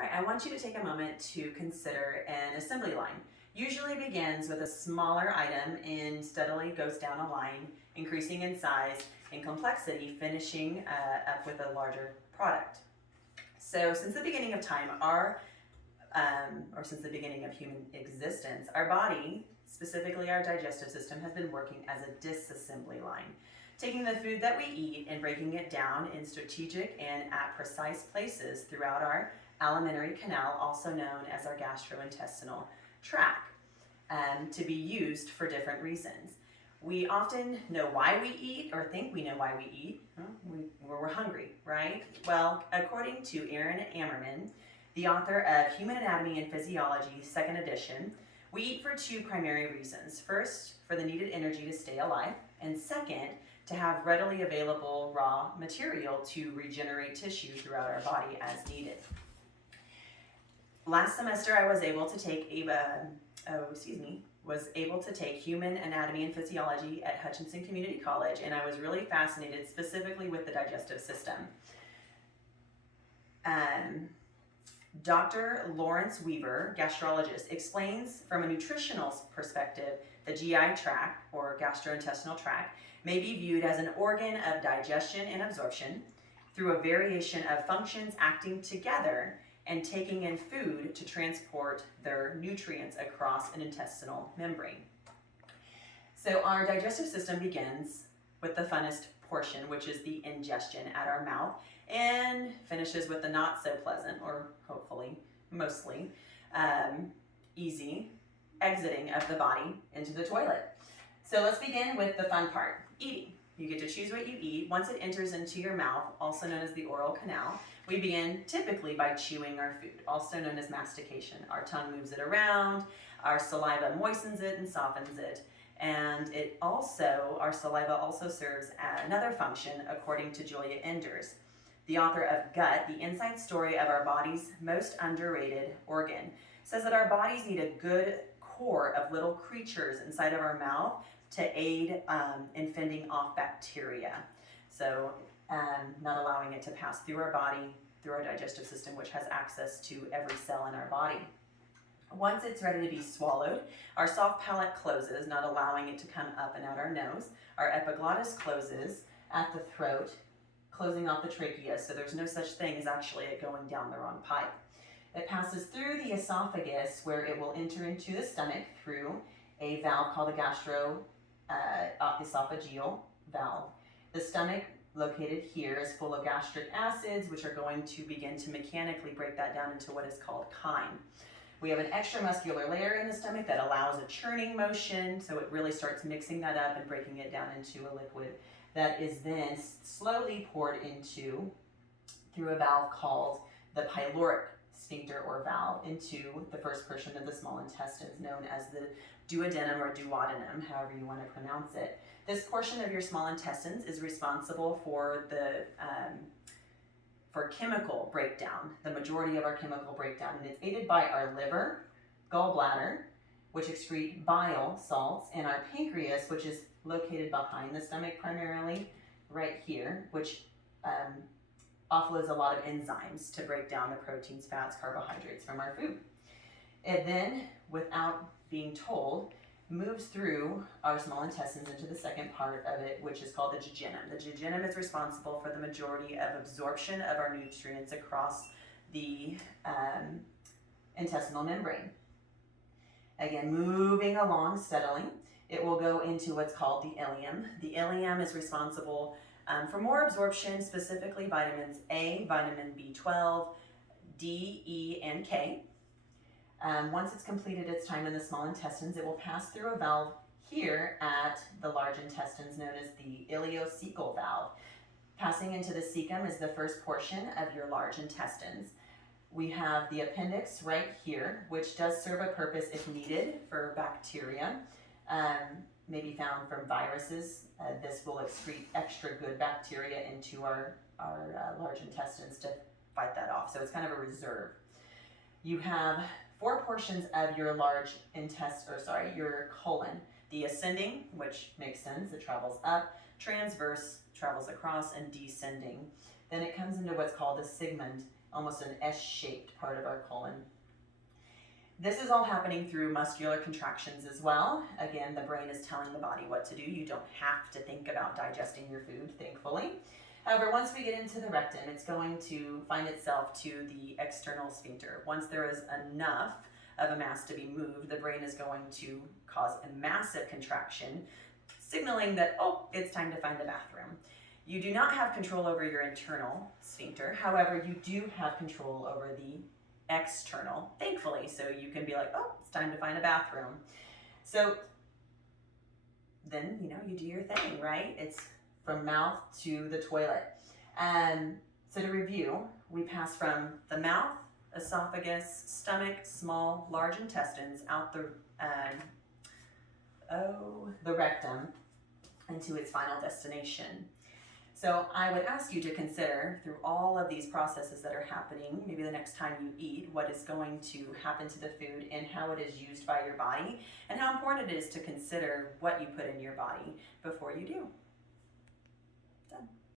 All right, I want you to take a moment to consider an assembly line. Usually begins with a smaller item and steadily goes down a line, increasing in size and complexity, finishing up with a larger product. So since the beginning of time, or since the beginning of human existence, our body, specifically our digestive system, has been working as a disassembly line, taking the food that we eat and breaking it down in strategic and at precise places throughout our alimentary canal, also known as our gastrointestinal tract, to be used for different reasons. We often know why we eat or think we know why we eat. We're hungry, right? Well, according to Aaron Ammerman, the author of Human Anatomy and Physiology, 2nd edition, we eat for two primary reasons. First, for the needed energy to stay alive, and second, to have readily available raw material to regenerate tissue throughout our body as needed. Last semester, I was able to take Human Anatomy and Physiology at Hutchinson Community College, and I was really fascinated specifically with the digestive system. Dr. Lawrence Weaver, gastrologist, explains from a nutritional perspective the GI tract, or gastrointestinal tract, may be viewed as an organ of digestion and absorption through a variation of functions acting together and taking in food to transport their nutrients across an intestinal membrane. So our digestive system begins with the funnest portion, which is the ingestion at our mouth, and finishes with the not so pleasant, or hopefully, mostly, easy exiting of the body into the toilet. So let's begin with the fun part, eating. You get to choose what you eat. Once it enters into your mouth, also known as the oral canal, we begin typically by chewing our food, also known as mastication. Our tongue moves it around, our saliva moistens it and softens it, and our saliva also serves another function, according to Julia Enders, the author of Gut, the inside story of our body's most underrated organ, says that our bodies need a good core of little creatures inside of our mouth to aid in fending off bacteria. So not allowing it to pass through our body, through our digestive system, which has access to every cell in our body. Once it's ready to be swallowed, our soft palate closes, not allowing it to come up and out our nose. Our epiglottis closes at the throat, closing off the trachea, so there's no such thing as actually it going down the wrong pipe. It passes through the esophagus, where it will enter into the stomach through a valve called the gastroesophageal valve. The stomach, located here, is full of gastric acids, which are going to begin to mechanically break that down into what is called chyme. We have an extramuscular layer in the stomach that allows a churning motion, so it really starts mixing that up and breaking it down into a liquid that is then slowly poured into, through a valve called the pyloric sphincter or valve, into the first portion of the small intestines, known as the duodenum or duodenum, however you want to pronounce it. This portion of your small intestines is responsible for chemical breakdown, the majority of our chemical breakdown, and it's aided by our liver, gallbladder, which excrete bile salts, and our pancreas, which is located behind the stomach primarily, right here, which offloads a lot of enzymes to break down the proteins, fats, carbohydrates from our food. It then, without being told, moves through our small intestines into the second part of it, which is called the jejunum. The jejunum is responsible for the majority of absorption of our nutrients across the intestinal membrane. Again, moving along steadily, it will go into what's called the ileum. The ileum is responsible for more absorption, specifically vitamins A, vitamin B12, D, E, and K. Once it's completed its time in the small intestines, it will pass through a valve here at the large intestines known as the ileocecal valve. Passing into the cecum is the first portion of your large intestines. We have the appendix right here, which does serve a purpose if needed for bacteria, may be found from viruses. This will excrete extra good bacteria into our large intestines to fight that off. So it's kind of a reserve. You have 4 portions of your your colon. The ascending, which makes sense, it travels up, transverse travels across, and descending. Then it comes into what's called the sigmoid almost an S-shaped part of our colon. This is all happening through muscular contractions as well. Again, the brain is telling the body what to do. You don't have to think about digesting your food, thankfully. However, once we get into the rectum, it's going to find itself to the external sphincter. Once there is enough of a mass to be moved, the brain is going to cause a massive contraction, signaling that, oh, it's time to find the bathroom. You do not have control over your internal sphincter. However, you do have control over the external, thankfully. So you can be like, oh, it's time to find a bathroom. So then, you do your thing, right? It's from mouth to the toilet. So to review, we pass from the mouth, esophagus, stomach, small, large intestines, out the rectum, into its final destination. So I would ask you to consider, through all of these processes that are happening, maybe the next time you eat, what is going to happen to the food and how it is used by your body, and how important it is to consider what you put in your body before you do.